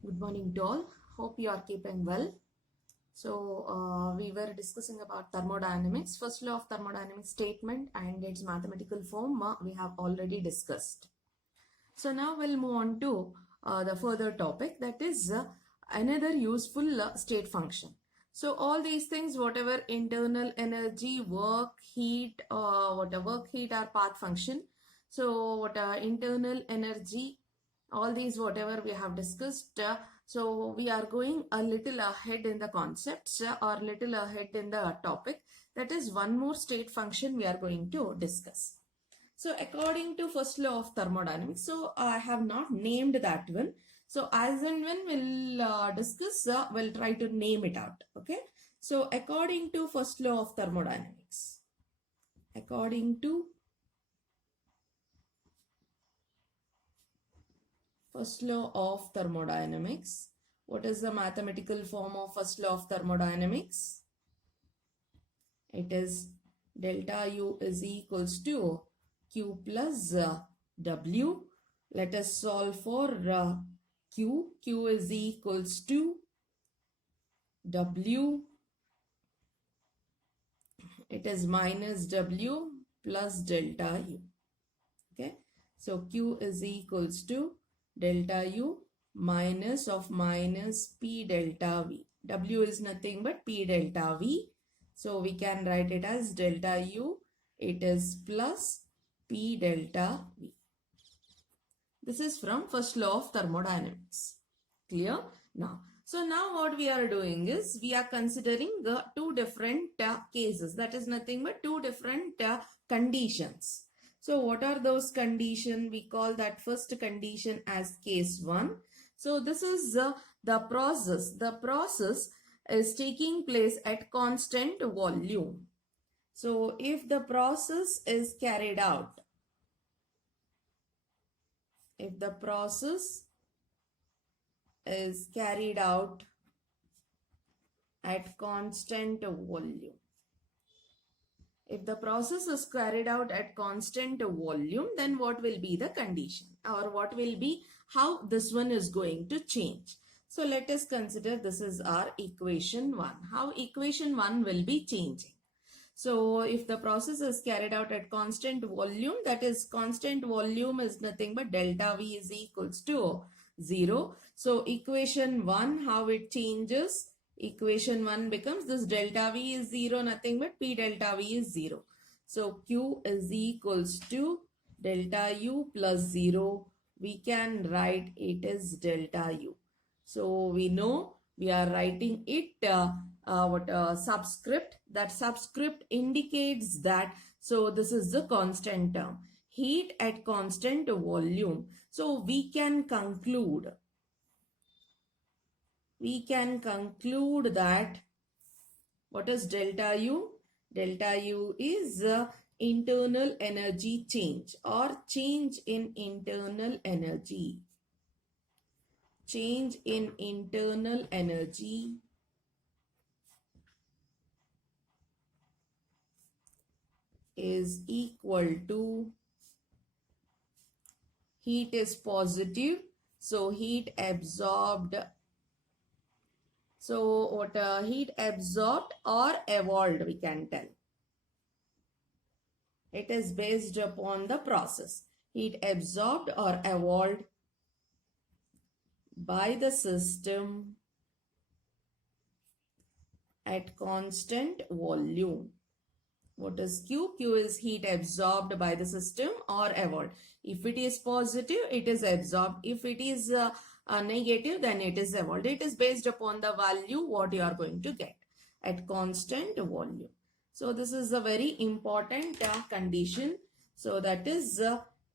Good morning to all. Hope you are keeping well. We were discussing about thermodynamics. First law of thermodynamics statement and its mathematical form we have already discussed. So now we'll move on to the further topic, that is another useful state function. So all these things, whatever internal energy, work, heat, whatever work, heat are path function. So what internal energy, all these whatever we have discussed. So we are going a little ahead in the concepts or little ahead in the topic. That is one more state function we are going to discuss. So according to first law of thermodynamics, so I have not named that one. So as and when we'll discuss, we'll try to name it out. Okay. So according to first law of thermodynamics, according to first law of thermodynamics, what is the mathematical form of first law of thermodynamics? It is delta U is equals to Q plus W. Let us solve for Q. Q is equals to W. It is minus W plus delta U. Okay. So Q is equals to delta U minus of minus P delta V. W is nothing but P delta V. So we can write it as delta U. It is plus P delta V. This is from first law of thermodynamics. Clear? Now, so now what we are doing is we are considering two different cases. That is nothing but two different conditions. So what are those conditions? We call that first condition as case 1. So this is the process. The process is taking place at constant volume. So if the process is carried out, if the process is carried out at constant volume. If the process is carried out at constant volume, then what will be the condition, or what will be how this one is going to change? So let us consider this is our equation 1. How equation 1 will be changing? So if the process is carried out at constant volume, that is constant volume is nothing but delta V is equals to 0. So equation 1, how it changes? Equation 1 becomes this delta V is 0, nothing but P delta V is 0. So Q is equals to delta U plus 0. We can write it as delta U. So we know we are writing it subscript. That subscript indicates that, so this is the constant term. Heat at constant volume. So we can conclude that what is delta U? Delta U is internal energy change or change in internal energy. Change in internal energy is equal to heat is positive. So heat absorbed. So what heat absorbed or evolved, we can tell. It is based upon the process. Heat absorbed or evolved by the system at constant volume. What is Q? Q is heat absorbed by the system or evolved. If it is positive, it is absorbed. If it is negative, then it is evolved. It is based upon the value what you are going to get at constant volume. So this is a very important condition. So that is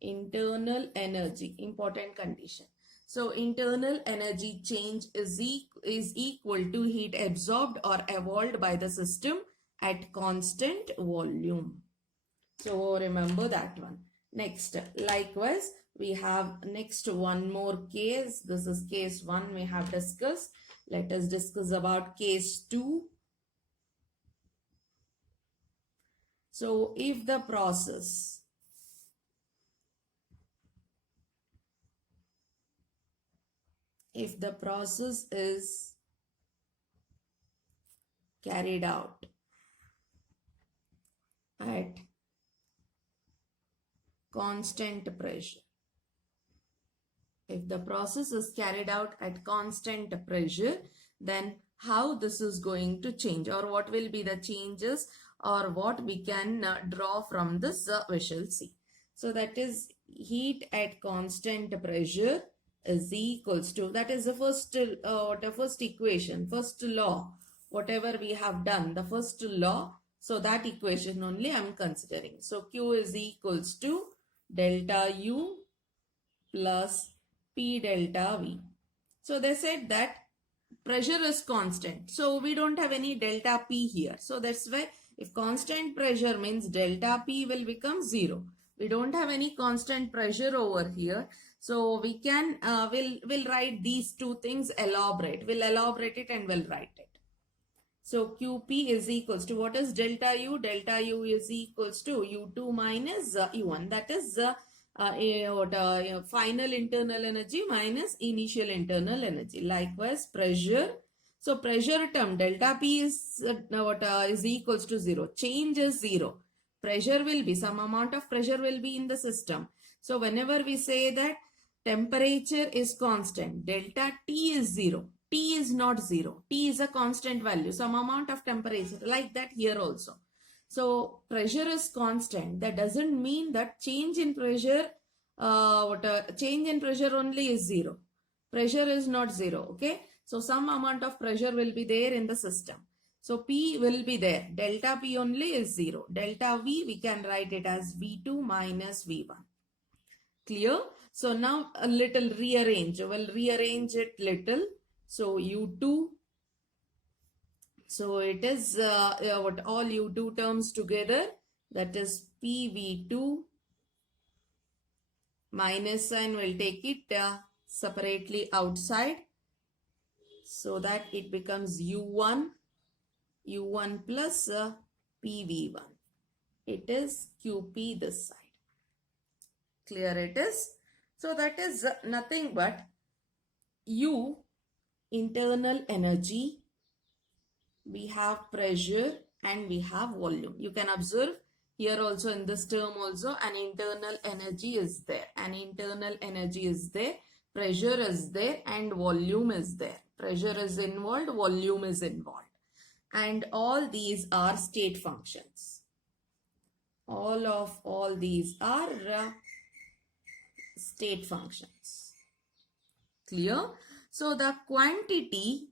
internal energy, important condition. So internal energy change is equal to heat absorbed or evolved by the system at constant volume. So remember that one. Next, likewise, we have next one more case. This is case 1 we have discussed. Let us discuss about case 2. So if the process if the process is carried out at constant pressure. If the process is carried out at constant pressure, then how this is going to change, or what will be the changes, or what we can draw from this we shall see. So that is heat at constant pressure is equals to, that is the first equation, first law, whatever we have done, the first law. So that equation only I am considering. So Q is equals to delta U plus P delta V. So they said that pressure is constant. So we don't have any delta P here. So that's why if constant pressure means delta P will become 0. We don't have any constant pressure over here. So we can, we'll write these two things elaborate. We'll elaborate it and we'll write it. So QP is equals to, what is delta U? Delta U is equals to U2 minus U1. That is final internal energy minus initial internal energy. Likewise, pressure. So pressure term delta P is is equals to 0. Change is 0. Pressure will be, some amount of pressure will be in the system. So whenever we say that temperature is constant, delta T is 0. T is not 0. T is a constant value, some amount of temperature, like that here also. So pressure is constant. That doesn't mean that change in pressure, change in pressure only is 0. Pressure is not 0. Okay. So some amount of pressure will be there in the system. So P will be there. Delta P only is 0. Delta V we can write it as V2 minus V1. Clear? So now a little rearrange. We'll rearrange it little. So U2. So it is what all U2 terms together. That is PV2. Minus sign will take it separately outside. So that it becomes U1. U1 plus PV1. It is QP this side. Clear it is? So that is nothing but U, internal energy, we have pressure and we have volume. You can observe here also in this term also an internal energy is there. An internal energy is there, pressure is there and volume is there. Pressure is involved, volume is involved. And all these are state functions. All these are state functions. Clear? So the quantity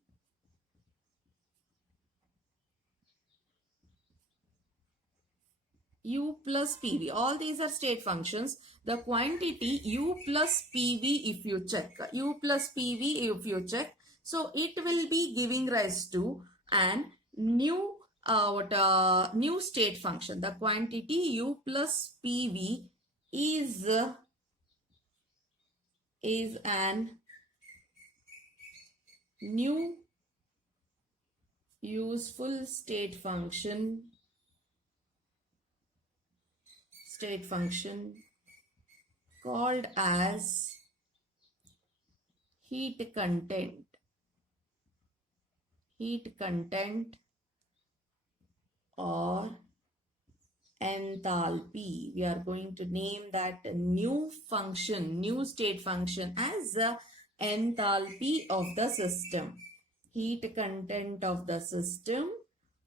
U plus PV, all these are state functions. The quantity U plus PV if you check, U plus PV if you check, so it will be giving rise to an new new state function. The quantity U plus PV is an new useful state function called as heat content or enthalpy. We are going to name that new state function as enthalpy of the system. Heat content of the system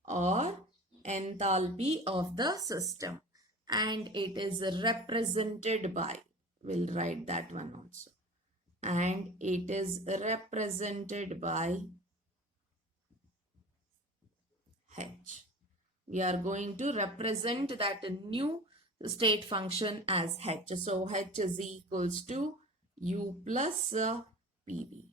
or enthalpy of the system. And it is represented by, we'll write that one also. And it is represented by H. We are going to represent that new state function as H. So H is equals to U plus PV.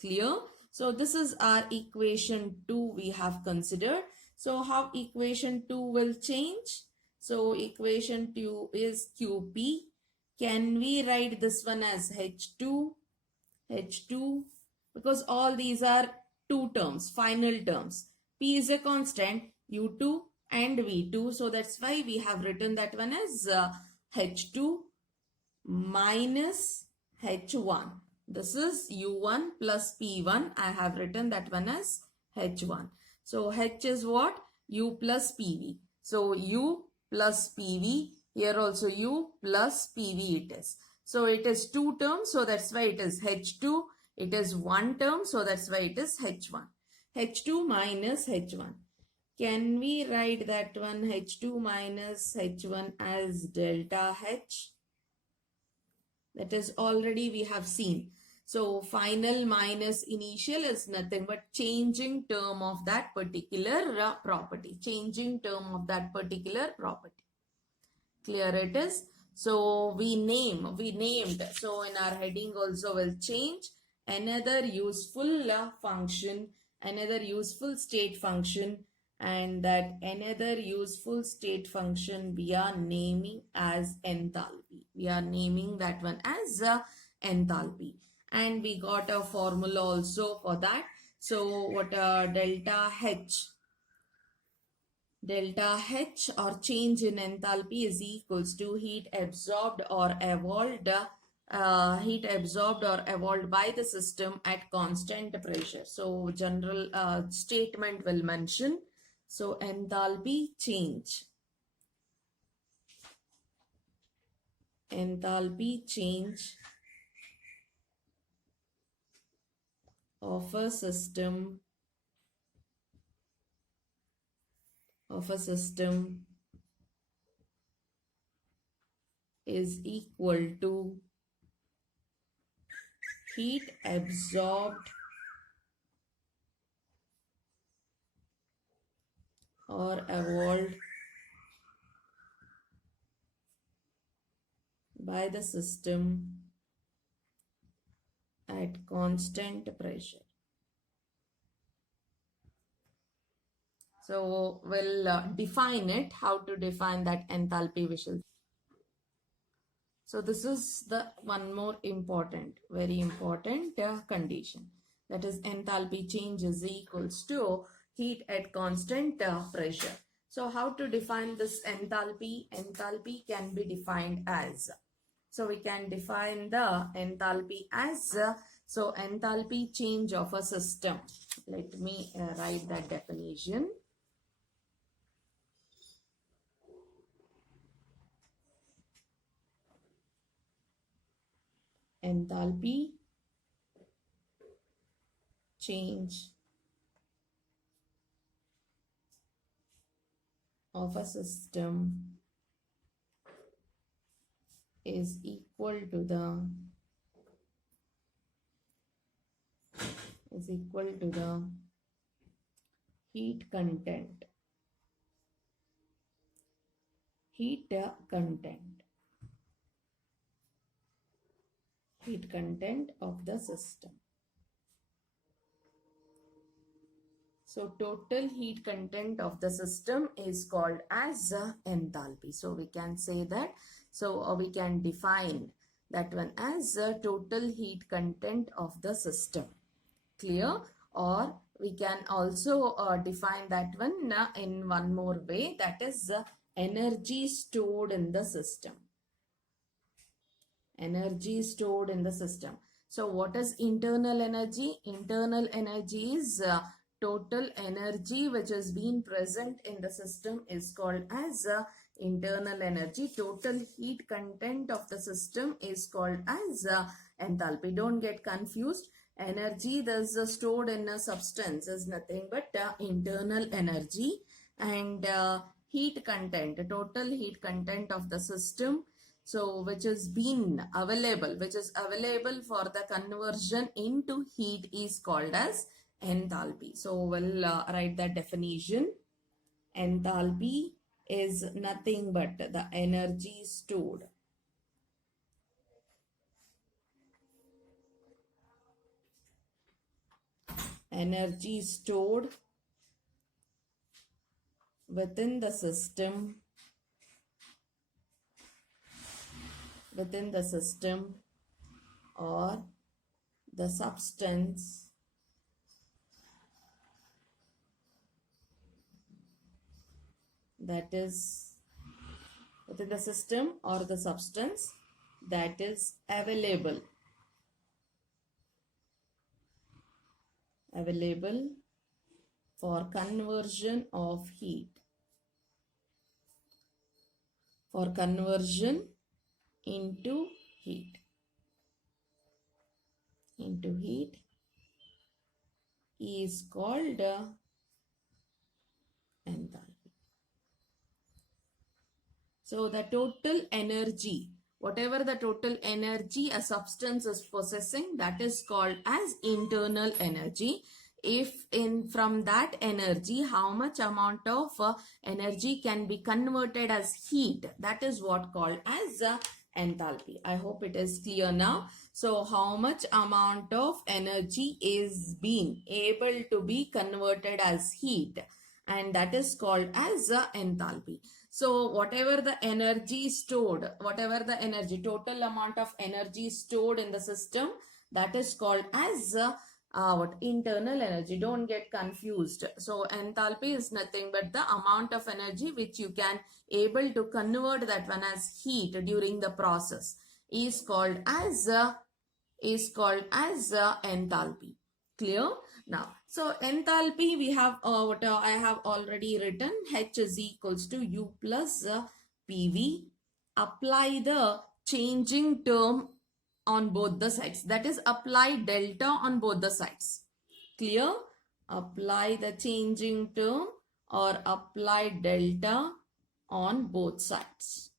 Clear? So this is our equation 2 we have considered. So how equation 2 will change? So equation 2 is QP. Can we write this one as H2? Because all these are two terms, final terms. P is a constant, U2 and V2. So that's why we have written that one as H2 minus H1. This is U1 plus P1. I have written that one as H1. So H is what? U plus PV. So U plus PV. Here also U plus PV it is. So it is two terms. So that's why it is H2. It is one term. So that's why it is H1. H2 minus H1. Can we write that one H2 minus H1 as delta H? That is already we have seen. So final minus initial is nothing but changing term of that particular property. Changing term of that particular property. Clear it is? So we named. So in our heading also will change another useful function, another useful state function, and that another useful state function we are naming as enthalpy. We are naming that one as enthalpy. And we got a formula also for that. So what delta H or change in enthalpy is equals to heat absorbed or evolved by the system at constant pressure. So general statement will mention. So enthalpy change of a system is equal to heat absorbed or evolved by the system at constant pressure. So we'll define it, how to define that enthalpy we shall. So this is the one more important, very important condition. That is enthalpy change is equals to heat at constant pressure. So how to define this enthalpy? Enthalpy can be defined as. So we can define the enthalpy as, so enthalpy change of a system. Let me write that definition. Enthalpy change of a system is equal to the heat content of the system. So total heat content of the system is called as enthalpy. So we can say that. So we can define that one as total heat content of the system. Clear? Or we can also define that one in one more way, that is energy stored in the system. Energy stored in the system. So what is internal energy? Internal energy is total energy which has been present in the system is called as internal energy. Total heat content of the system is called as enthalpy. Don't get confused. Energy that is stored in a substance is nothing but internal energy, and heat content, total heat content of the system, so which is available for the conversion into heat is called as enthalpy. So we'll write that definition. Enthalpy is nothing but the energy stored. Energy stored within the system or the substance that is within the system or the substance that is available available for conversion of heat. For conversion into heat. Into heat is called enthalpy. So the total energy, whatever the total energy a substance is possessing, that is called as internal energy. If from that energy, how much amount of energy can be converted as heat, that is what called as enthalpy. I hope it is clear now. So how much amount of energy is being able to be converted as heat, and that is called as enthalpy. So whatever the energy stored, whatever the energy, total amount of energy stored in the system, that is called as what internal energy. Don't get confused. So enthalpy is nothing but the amount of energy which you can able to convert that one as heat during the process is called as enthalpy. Clear? Now, so enthalpy we have what I have already written, H is equals to U plus PV. Apply the changing term on both the sides. That is, apply delta on both the sides. Clear? Apply the changing term or apply delta on both sides.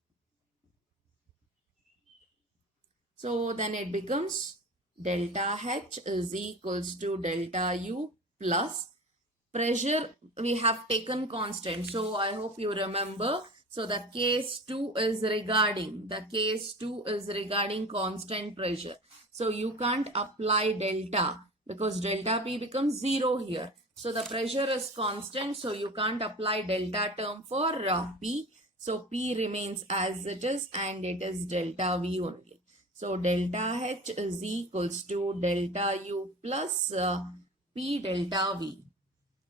So then it becomes delta H is equals to delta U plus pressure we have taken constant. So I hope you remember. So the case 2 is regarding constant pressure. So you can't apply delta because delta P becomes 0 here. So the pressure is constant. So you can't apply delta term for P. So P remains as it is and it is delta V only. So delta H is equals to delta U plus P delta V.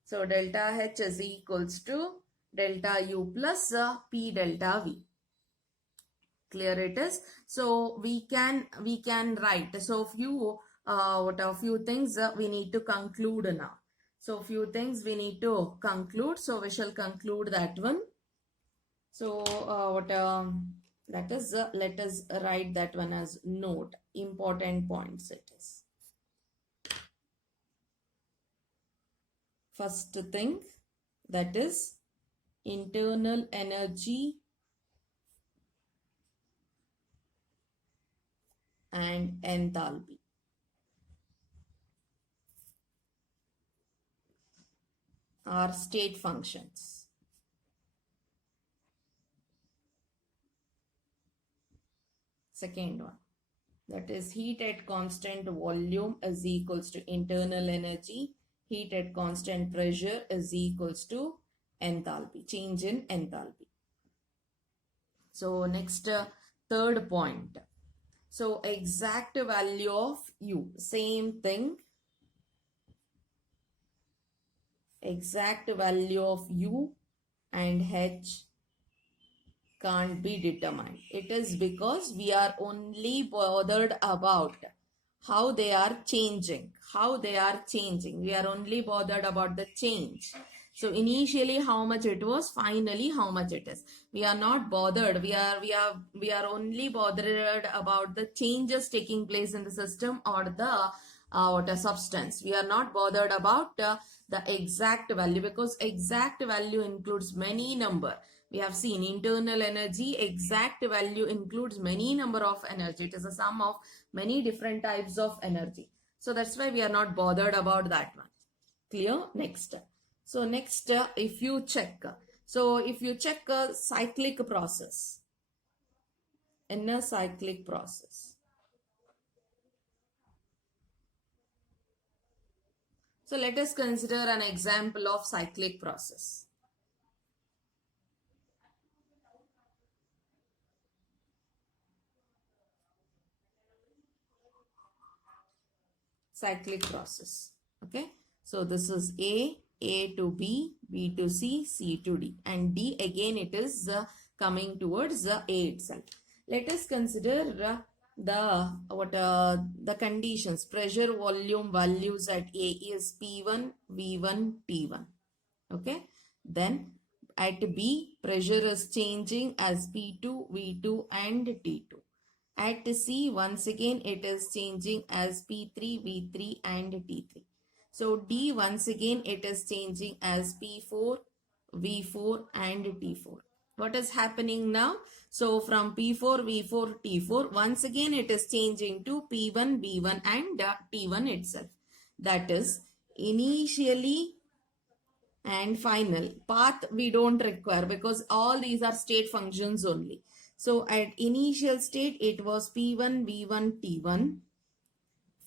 So delta H is equals to delta U plus P delta V. Clear it is? So we can write. So few things we need to conclude now. So few things we need to conclude. So we shall conclude that one. So that is let us write that one as note. Important points it is. First thing, that is internal energy and enthalpy. Are state functions. Second one, that is heat at constant volume is equals to internal energy. Heat at constant pressure is equals to enthalpy, change in enthalpy. So next, third point. So exact value of U, same thing. Exact value of U and H can't be determined. It is because we are only bothered about how they are changing. We are only bothered about the change. So initially how much it was, finally how much it is. We are not bothered. We are only bothered about the changes taking place in the system or the substance. We are not bothered about the exact value, because exact value includes many number. We have seen internal energy, exact value includes many number of energy. It is a sum of many different types of energy. So that's why we are not bothered about that one. Clear? Next. So next, if you check. So if you check a cyclic process. In a cyclic process. So let us consider an example of cyclic process. Cyclic process. Okay. So this is A to B, B to C, C to D, and D again it is coming towards A itself. Let us consider the conditions, pressure volume values at A is P1, V1, T1. Okay. Then at B, pressure is changing as P2, V2 and T2. At C, once again, it is changing as P3, V3 and T3. So D, once again, it is changing as P4, V4 and T4. What is happening now? So from P4, V4, T4, once again, it is changing to P1, V1 and T1 itself. That is initially and final. Path we don't require because all these are state functions only. So at initial state it was P1, V1, T1.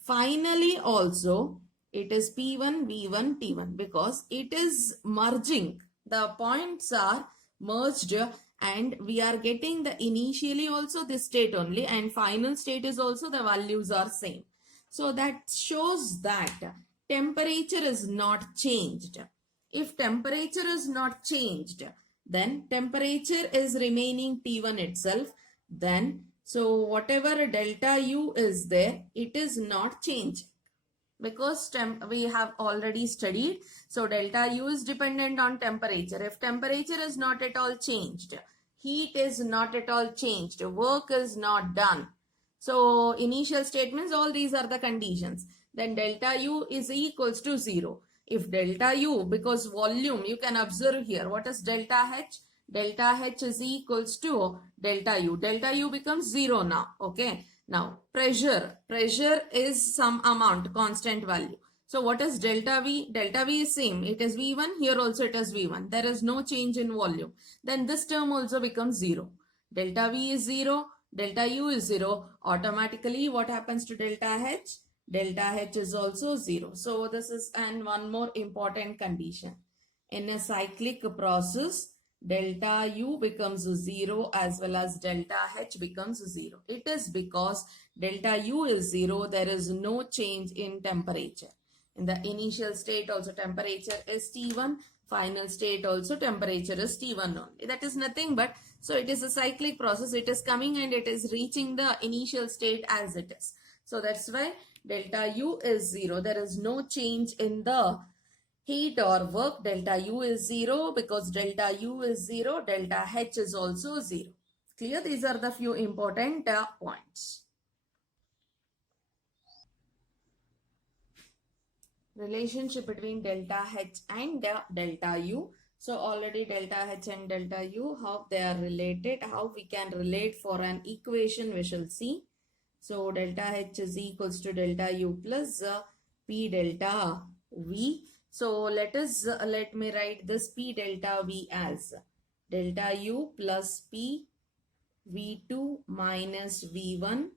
Finally also it is P1, V1, T1 because it is merging. The points are merged and we are getting the initially also this state only and final state is also the values are same. So that shows that temperature is not changed. If temperature is not changed, then temperature is remaining T1 itself. Then, so whatever delta U is there, it is not changed because we have already studied. So delta U is dependent on temperature. If temperature is not at all changed, heat is not at all changed, work is not done. So initial statements, all these are the conditions. Then delta U is equals to 0. If delta U, because volume, you can observe here, what is delta H? Delta H is equals to delta U. Delta U becomes 0 now. Okay. Now, pressure is some amount, constant value. So, what is delta V? Delta V is same. It is V1. Here also it is V1. There is no change in volume. Then this term also becomes 0. Delta V is 0. Delta U is 0. Automatically, what happens to delta H? Delta H is also 0. So, this is one more important condition. In a cyclic process, delta U becomes 0 as well as delta H becomes 0. It is because delta U is 0, there is no change in temperature. In the initial state also temperature is T1, final state also temperature is T1 only. That is nothing but, so it is a cyclic process, it is coming and it is reaching the initial state as it is. So that's why delta U is 0, there is no change in the heat or work. Delta U is 0 because delta U is 0, delta H is also 0. Clear? These are the few important points. Relationship between delta H and delta U. So already delta H and delta U, how they are related, how we can relate for an equation we shall see. So delta H is equals to delta U plus P delta V. So let me write this P delta V as delta U plus P V2 minus V1.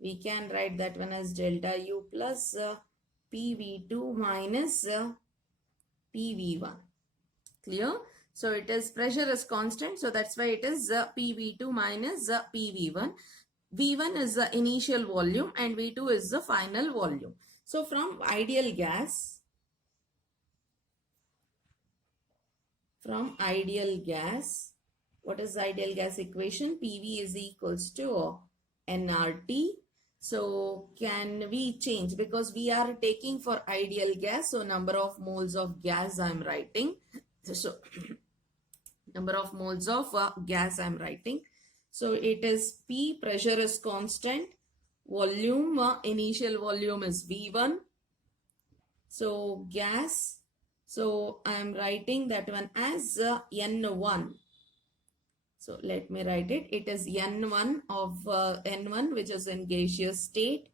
We can write that one as delta U plus PV2 minus PV1. Clear? So it is pressure is constant. So that's why it is PV2 minus PV1. V1 is the initial volume and V2 is the final volume. So from ideal gas, what is the ideal gas equation? PV is equals to nRT. So can we change, because we are taking for ideal gas, so number of moles of gas I am writing. So number of moles of gas I am writing. So it is P, pressure is constant, volume, initial volume is V1. So gas, so I am writing that one as N1. So let me write it. It is N1 of N1, which is in gaseous state,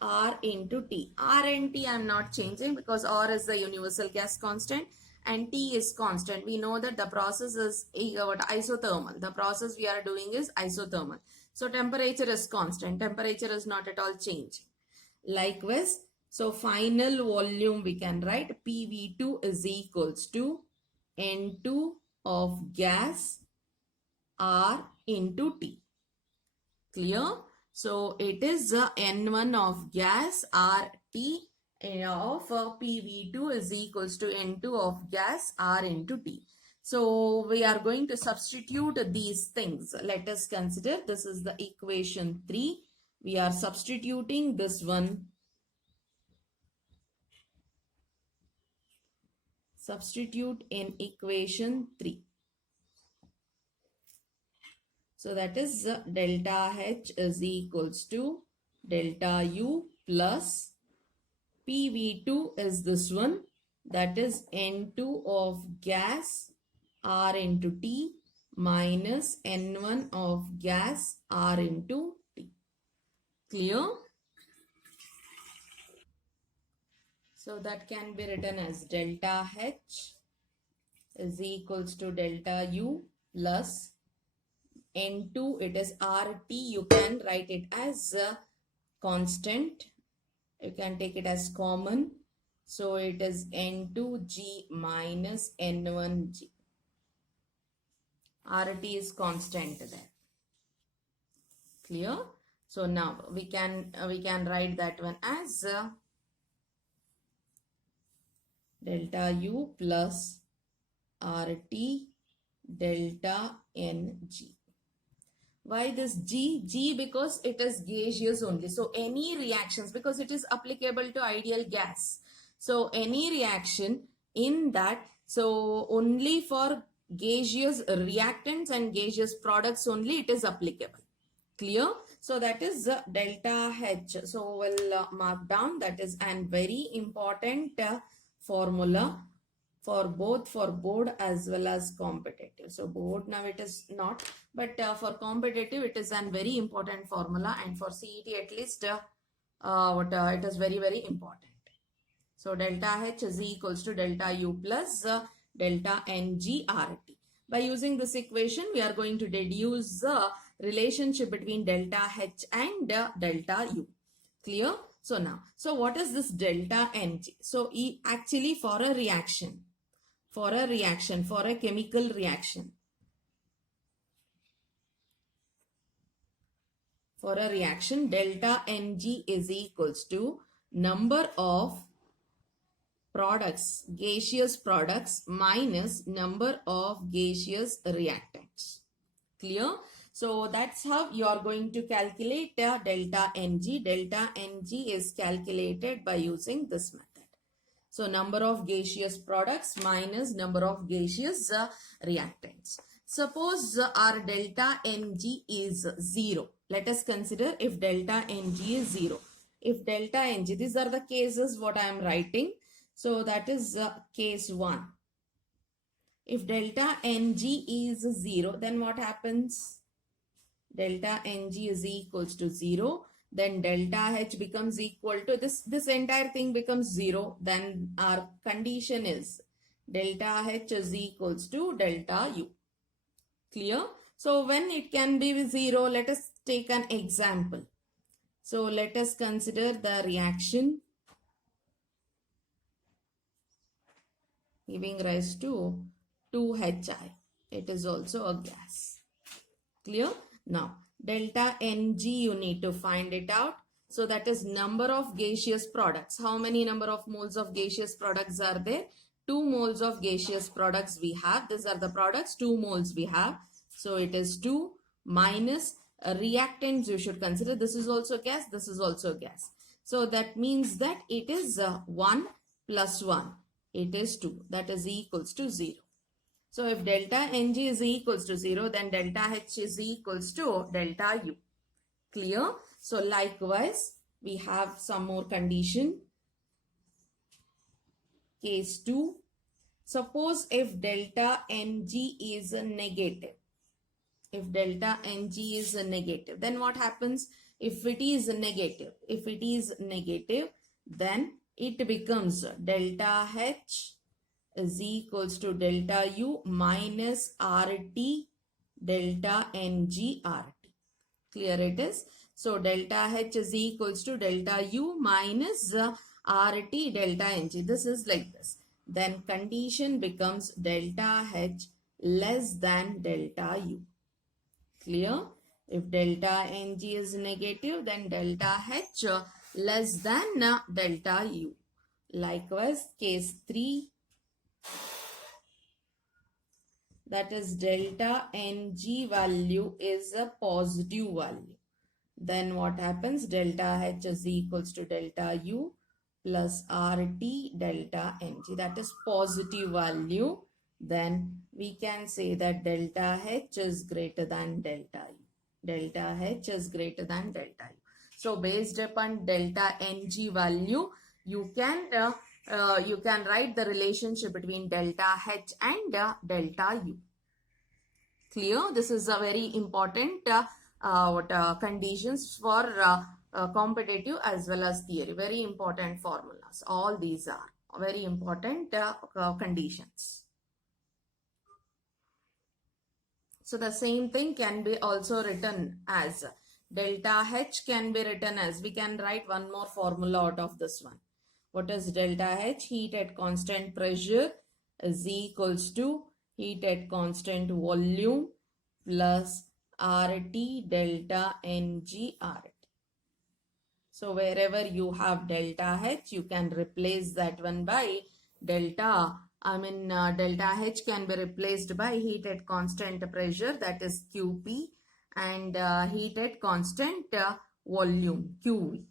R into T. R and T I am not changing because R is the universal gas constant and T is constant. We know that the process is isothermal. The process we are doing is isothermal. So temperature is constant. Temperature is not at all changing. Likewise, so final volume we can write PV2 is equals to N2 of gas R into T. Clear? So it is N1 of gas RT of PV2 is equals to N2 of gas R into T. So we are going to substitute these things. Let us consider this is the equation 3. We are substituting this one. Substitute in equation 3. So that is delta H is equals to delta U plus PV2 is this one, that is N2 of gas R into T minus N1 of gas R into T. Clear? So that can be written as delta H is equals to delta U plus N2, it is RT. You can write it as a constant. You can take it as common. So it is N2G minus N1G. RT is constant there. Clear? So now we can write that one as delta U plus RT delta NG. Why this G? G because it is gaseous only. So any reactions, because it is applicable to ideal gas. So any reaction in that, so only for gaseous reactants and gaseous products only it is applicable. Clear? So that is delta H. So we'll mark down, that is an very important formula for both for board as well as competitive. So board now it is not, but for competitive it is a very important formula, and for CET at least it is very, very important. So delta H is equals to delta U plus delta NG RT. By using this equation, we are going to deduce the relationship between delta H and delta U. Clear? So now, so what is this delta NG? So actually for a reaction, for a chemical reaction, delta NG is equals to number of products, gaseous products minus number of gaseous reactants. Clear? So that's how you are going to calculate delta NG. Delta NG is calculated by using this method. So number of gaseous products minus number of gaseous reactants. Suppose our delta Ng is 0. Let us consider if delta Ng is 0. If delta Ng, these are the cases what I am writing. So that is case 1. If delta Ng is 0, then what happens? Delta Ng is equals to 0. Then delta H becomes equal to this entire thing becomes 0. Then our condition is delta H is equals to delta U. Clear? So when it can be 0, let us take an example. So let us consider the reaction giving rise to 2HI. It is also a gas. Clear? Now, delta Ng you need to find it out. So that is number of gaseous products. How many number of moles of gaseous products are there? 2 moles of gaseous products we have. These are the products, 2 moles we have. So it is 2 minus reactants you should consider. This is also gas, this is also gas. So that means that it is 1 plus 1. It is 2. That is equals to 0. So if delta Ng is equals to 0, then delta H is equals to delta U. Clear? So likewise, we have some more condition. Case 2. Suppose if delta Ng is negative. If delta Ng is negative, then what happens? If it is negative, then it becomes delta H is equals to delta U minus RT delta Ng RT. Clear it is? So delta H is equals to delta U minus RT delta Ng. This is like this. Then condition becomes delta H less than delta U. Clear? If delta Ng is negative, then delta H less than delta U. Likewise, case 3, that is delta Ng value is a positive value. then what happens? Delta H is equals to delta U plus RT delta mg. That is positive value. Then we can say that delta H is greater than delta U. Delta H is greater than delta U. So based upon delta mg value, you can write the relationship between delta H and delta U. Clear? This is a very important conditions for competitive as well as theory. Very important formulas. All these are very important conditions. So the same thing can be also written as delta H can be written as, we can write one more formula out of this one. What is delta H? Heat at constant pressure is equals to heat at constant volume plus RT delta Ng RT. So wherever you have delta H, you can replace that one by delta. Delta H can be replaced by heat at constant pressure, that is QP, and heat at constant volume, QV.